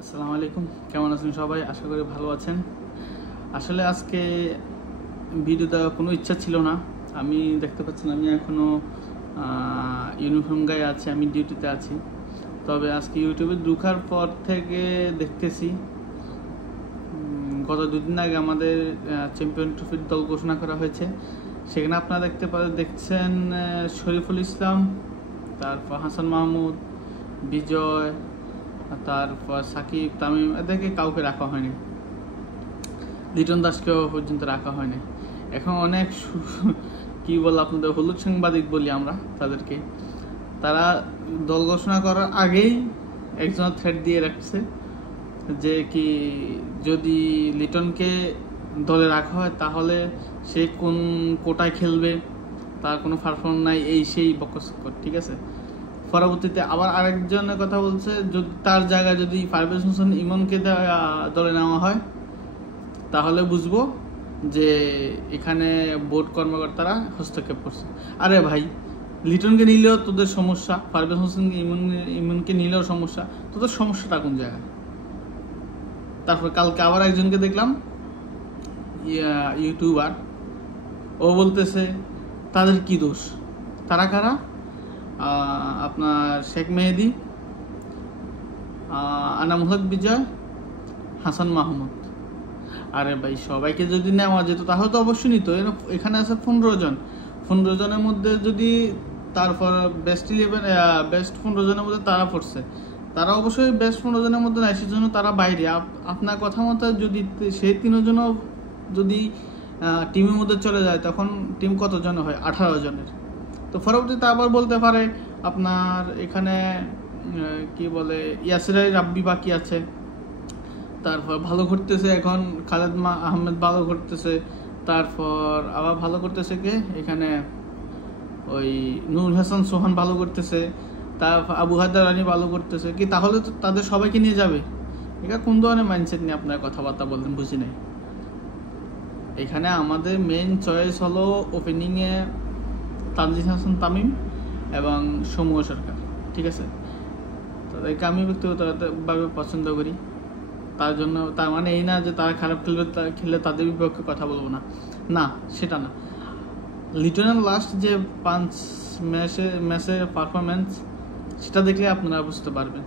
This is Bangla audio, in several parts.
আসসালামু আলাইকুম, কেমন আছেন সবাই? আশা করি ভালো আছেন। আসলে আজকে ভিডিও দেওয়ার কোনো ইচ্ছা ছিল না। আমি দেখতে পাচ্ছেন আমি এখনও ইউনিফর্ম গায়ে আছি, আমি ডিউটিতে আছি। তবে আজকে ইউটিউবে ঢোকার পর থেকে দেখতেছি গত দুদিন আগে আমাদের চ্যাম্পিয়ন ট্রফির দল ঘোষণা করা হয়েছে। সেখানে আপনারা দেখছেন শরীফুল ইসলাম, তারপর হাসান মাহমুদ, বিজয়, তারপর সাকিব, তামিম, এদেরকে কাউকে রাখা হয়নি। লিটন দাসকেও পর্যন্ত রাখা হয়নি। এখন অনেক কি বল আপনাদের হলুদ সাংবাদিক বলি আমরা তাদেরকে, তারা দল ঘোষণা করার আগেই একজন থ্রেট দিয়ে রাখছে যে কি যদি লিটনকে দলে রাখা হয় তাহলে সে কোন কোটায় খেলবে, তার কোনো পারফর্ম নাই, এই সেই বকসকর। ঠিক আছে, পরবর্তীতে আবার আরেকজনের কথা বলছে যদি তার জায়গায় যদি পারভেজ হোসেন ইমনকে দলে নেওয়া হয় তাহলে বুঝবো যে এখানে বোর্ড কর্মকর্তারা হস্তক্ষেপ করছে। আরে ভাই, লিটনকে নিলেও তোদের সমস্যা, পারভেজ হোসেন ইমনকে নিলেও সমস্যা, তোদের সমস্যাটা কোন জায়গায়? তারপর কালকে আবার একজনকে দেখলাম ইউটিউবার, ও বলতেছে তাদের কি দোষ, তারা কারা? আপনার শেখ মেহেদি, আনামুল হক বিজয়, হাসান মাহমুদ। আরে ভাই, সবাইকে যদি নেওয়া যেত তাহলে তো অবশ্যই নিত। এখানে আছে 15 জন, 15 জনের মধ্যে যদি তারপর বেস্ট 15 জনের মধ্যে তারা পড়ছে, তারা অবশ্যই বেস্ট 15 জনের মধ্যে নাই, সেজন্য তারা বাইরে। আপনার কথা মতো যদি সেই 3 জনও যদি টিমের মধ্যে চলে যায় তখন টিম কত জন হয়? 18 জনের। তো পরবর্তীতে আবার বলতে পারে আপনার এখানে কি বলে ইয়াসিরাই রাব্বি বাকি আছে, তারপর ভালো করতেছে এখন খালেদ আহমেদ, ভালো করতেছে, তারপর আবার ভালো করতেছে কে এখানে ওই নূর হাসান সোহান ভালো করতেছে, তারপর আবু হায়দার রানী ভালো করতেছে। কি তাহলে তো তাদের সবাইকে নিয়ে যাবে? এটা কোন ধরনের মাইন্ডসেট নিয়ে আপনার কথাবার্তা বলতেন বুঝি নাই। এখানে আমাদের মেইন চয়েস হলো ওপেনিংয়ে তানজিদ হাসান তামিম এবং সমুহ সরকার। ঠিক আছে, তাদেরকে আমি ব্যক্তিগতভাবে পছন্দ করি। তার জন্য তার মানে এই না যে তারা খারাপ খেললে তাদের বিপক্ষে কথা বলবো না, না সেটা না। লিটনের লাস্ট যে 5 ম্যাচের পারফরমেন্স, সেটা দেখলে আপনারা বুঝতে পারবেন।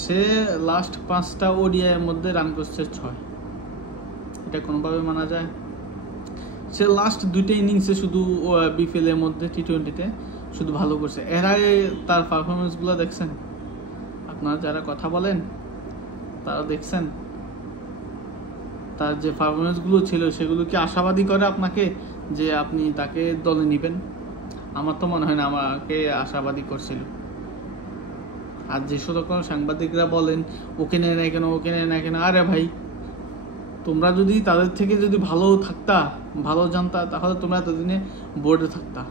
সে লাস্ট 5টা ওডিআইয়ের মধ্যে রান করছে 6। এটা কোনোভাবে মানা যায়? সে লাস্ট 2টা ইনিংসে শুধু বিপিএল এর মধ্যে টি20তে শুধু ভালো করছে। এর আগে তার পারফরমেন্সগুলো দেখছেন? আপনারা যারা কথা বলেন তারা দেখছেন তার যে পারফরমেন্সগুলো ছিল সেগুলো কি আশাবাদী করে আপনাকে যে আপনি তাকে দলে নেবেন? আমার তো মনে হয় না আমাকে আশাবাদী করছিল। আর যে সকল সাংবাদিকরা বলেন ওকে নেয় না কেন, ওকে নেয় না কেন, আরে ভাই, তোমরা যদি তাদের থেকে যদি ভালো থাকতা, ভালো জানতা, তাহলে তোমরা এতদিনে বোর্ডে থাকতা।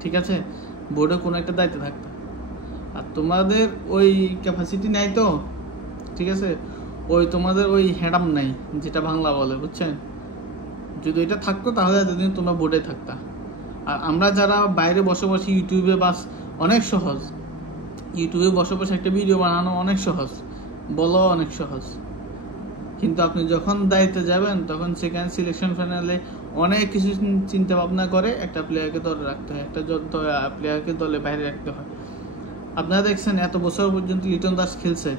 ঠিক আছে, বোর্ডে কোনো একটা দায়িত্বে থাকতা। আর তোমাদের ওই ক্যাপাসিটি নাই তো, ঠিক আছে, ওই তোমাদের ওই হ্যাডাম নাই, যেটা বাংলা বলে, বুঝছেন? যদি এটা থাকতো তাহলে এতদিন তোমরা বোর্ডে থাকতা। আর আমরা যারা বাইরে বসে বসে ইউটিউবে অনেক সহজ, ইউটিউবে বসে বসে একটা ভিডিও বানানো অনেক সহজ, বলো অনেক সহজ, কিন্তু আপনি যখন দায়িত্বে যাবেন তখন সেখানে সিলেকশন প্যানেলে অনেক কিছু চিন্তা ভাবনা করে একটা প্লেয়ারকে দলে রাখতে হয়, একটা প্লেয়ারকে দলে বাইরে রাখতে হয়। আপনারা দেখছেন এত বছর পর্যন্ত লিটন দাস খেলছে,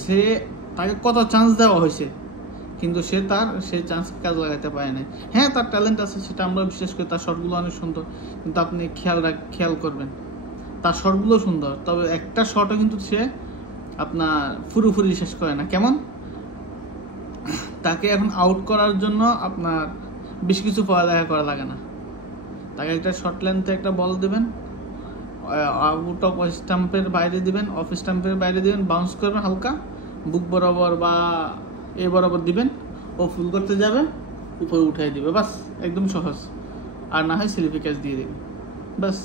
সে তাকে কত চান্স দেওয়া হয়েছে, কিন্তু সেই চান্স কাজ লাগাতে পারে না। হ্যাঁ, তার ট্যালেন্ট আছে, সেটা আমরা বিশেষ করি, তার শটগুলো অনেক সুন্দর, কিন্তু আপনি খেয়াল করবেন তার শটগুলো সুন্দর, তবে একটা শটও কিন্তু সে আপনার পুরোপুরি শেষ করে না। কেমন? তাকে এখন আউট করার জন্য আপনার বেশ কিছু পড়ালেখা করা লাগে না। তাকে একটা শর্ট লেন্থে একটা বল দেবেন, আউট অফ স্টাম্পের বাইরে দিবেন, অফ স্টাম্পের বাইরে দিবেন, বাউন্স করবেন হালকা বুক বরাবর বা এ বরাবর দিবেন, ও ফুল করতে যাবে, উপরে উঠাই দিবে, বাস, একদম সহজ। আর না হয় স্লিপে ক্যাচ দিয়ে দেবে, বাস।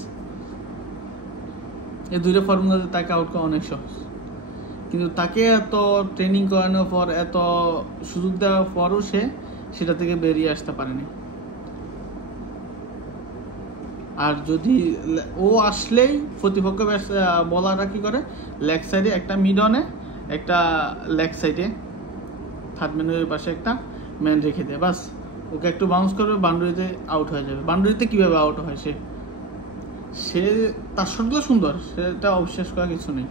এই 2টা ফর্মুলাতে তাকে আউট করা অনেক সহজ, কিন্তু তাকে এত ট্রেনিং করানোর পর, এত সুযোগ দেওয়ার পরও সেটা থেকে বেরিয়ে আসতে পারেনি। আর যদি ও আসলেই প্রতিপক্ষ বলাররা কি করে, লেগ সাইডে একটা মিডনে, একটা লেগ সাইডে থার্ড ম্যানের পাশে একটা ম্যান রেখে দেয়, বাস ওকে একটু বাউন্স করবে, বাউন্ডারিতে আউট হয়ে যাবে। বাউন্ডারিতে কীভাবে আউট হয় সে তার শটগুলো সুন্দর, সেটা অবিশ্বাস করা কিছু নেই,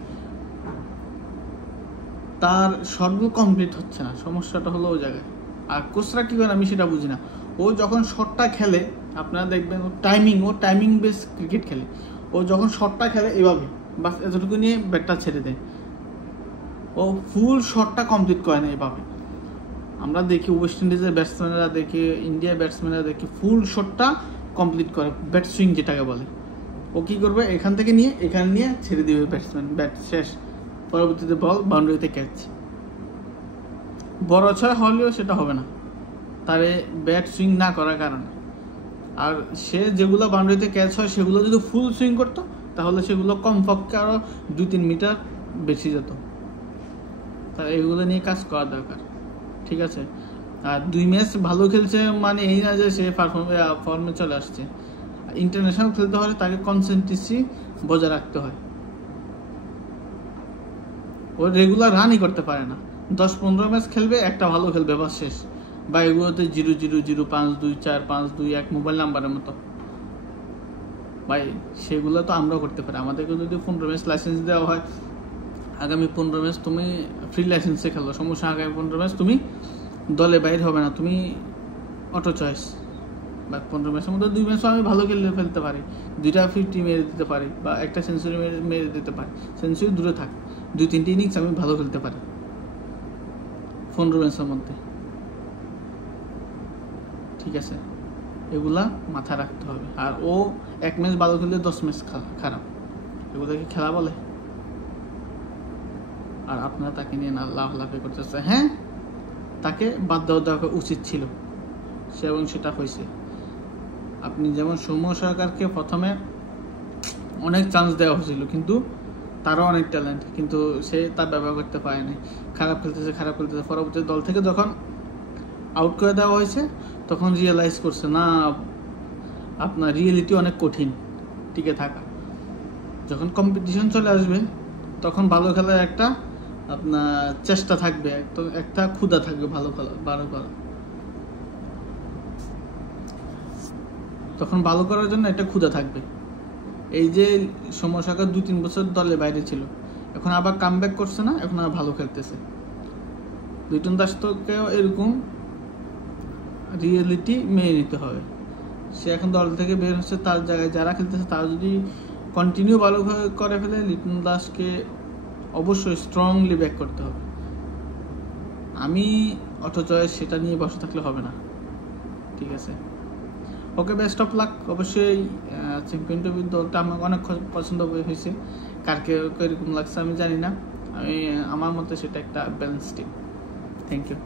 তার শটগুলো কমপ্লিট হচ্ছে না, সমস্যাটা হলো ওই জায়গায়। আর কোচরা কী করে আমি সেটা বুঝি না। ও যখন শটটা খেলে আপনারা দেখবেন ও টাইমিং বেস ক্রিকেট খেলে। ও যখন শটটা খেলে এভাবে বাস এতটুকু নিয়ে ব্যাটটা ছেড়ে দেয়, ও ফুল শটটা কমপ্লিট করে না এভাবে। আমরা দেখি ওয়েস্ট ইন্ডিজের ব্যাটসম্যানরা দেখি, ইন্ডিয়ার ব্যাটসম্যানরা দেখি ফুল শটটা কমপ্লিট করে, ব্যাট সুইং যেটাকে বলে। ও কী করবে, এখান থেকে নিয়ে এখানে নিয়ে ছেড়ে দিবে ব্যাটসম্যান, ব্যাট শেষ, পরবর্তীতে বল বাউন্ডারিতে ক্যাচ। বড় ছয় হলেও সেটা হবে না তার ব্যাট সুইং না করার কারণে। আর সে যেগুলো বাউন্ডারিতে ক্যাচ হয় সেগুলো যদি ফুল সুইং করতো তাহলে সেগুলো কমপক্ষে আরও 2-3 মিটার বেশি যেত। তার এগুলো নিয়ে কাজ করা দরকার, ঠিক আছে। আর 2 ম্যাচ ভালো খেলছে মানে এই না যে সে ফর্মে চলে আসছে। ইন্টারন্যাশনাল খেলতে হলে তাকে কনসেন্ট্রেন্সি বজায় রাখতে হয়। ও রেগুলার রানই করতে পারে না, 10-15 ম্যাচ খেলবে, একটা ভালো খেলবে, বাস শেষ। বা এগুলোতে 0-0-0, 5-2-4, 5-2-1 মোবাইল নাম্বারের মতো ভাই, সেগুলো তো আমরাও করতে পারি। আমাদেরকে যদি 15 ম্যাচ লাইসেন্স দেওয়া হয়, আগামী 15 ম্যাচ তুমি ফ্রি লাইসেন্সে খেলো, সমস্যা। আগামী 15 ম্যাচ তুমি দলে বাইরে হবে না, তুমি অটো চয়েস। বা 15 ম্যাচের মধ্যে 2 ম্যাচও আমি ভালো খেলে ফেলতে পারি, 2টা 50 মেরে দিতে পারি, বা একটা সেঞ্চুরি মেরে দিতে পারি। সেঞ্চুরি দূরে থাক, 2-3টি ইনিংস আমি ভালো খেলতে পারি 15 ম্যাচের মধ্যে, ঠিক আছে। এগুলা মাথায় রাখতে হবে। আর ও 1 ম্যাচ ভালো খেললে 10 ম্যাচ খারাপ, এগুলোকে খেলা বলে? আর আপনারা তাকে নিয়ে না লাফালাফি করতেছে। হ্যাঁ, তাকে বাদ দেওয়া উচিত ছিল, সে এবং সেটা হয়েছে। আপনি যেমন সৌম্য সরকারকে প্রথমে অনেক চান্স দেওয়া হয়েছিল, কিন্তু তারও অনেক ট্যালেন্ট, কিন্তু সে তার ব্যবহার করতে পারেনি। খারাপ খেলতেছে। পরবর্তী দল থেকে যখন আউট করে দেওয়া হয়েছে তখন রিয়েলাইজ করছে না, আপনার রিয়েলিটি অনেক কঠিন টিকে থাকা। যখন কম্পিটিশন চলে আসবে তখন ভালো খেলার একটা আপনার চেষ্টা থাকবে, একটা ক্ষুধা থাকবে ভালো করা। তখন ভালো করার জন্য একটা ক্ষুধা থাকবে। এই যে সমস্যা 2-3 বছর দলে বাইরে ছিল, এখন আবার কামব্যাক করছে না, এখন আর ভালো খেলতেছে। লিটন দাস তোকেও এরকম রিয়েলিটি মেনে নিতে হবে। সে এখন দল থেকে বের হচ্ছে, তার জায়গায় যারা খেলতেছে তারা যদি কন্টিনিউ ভালো করে ফেলে, লিটন দাসকে অবশ্যই স্ট্রংলি ব্যাক করতে হবে। আমি অটো চয়েস সেটা নিয়ে বসে থাকলে হবে না, ঠিক আছে। ওকে, বেস্ট অফ লাক। অবশ্যই চ্যাম্পিয়ন ট্রফির দলটা আমার অনেক পছন্দ হয়েছে, কারকে এরকম লাগছে আমি জানি না, আমার মতে সেটা একটা ব্যালেন্স টিম। Thank you.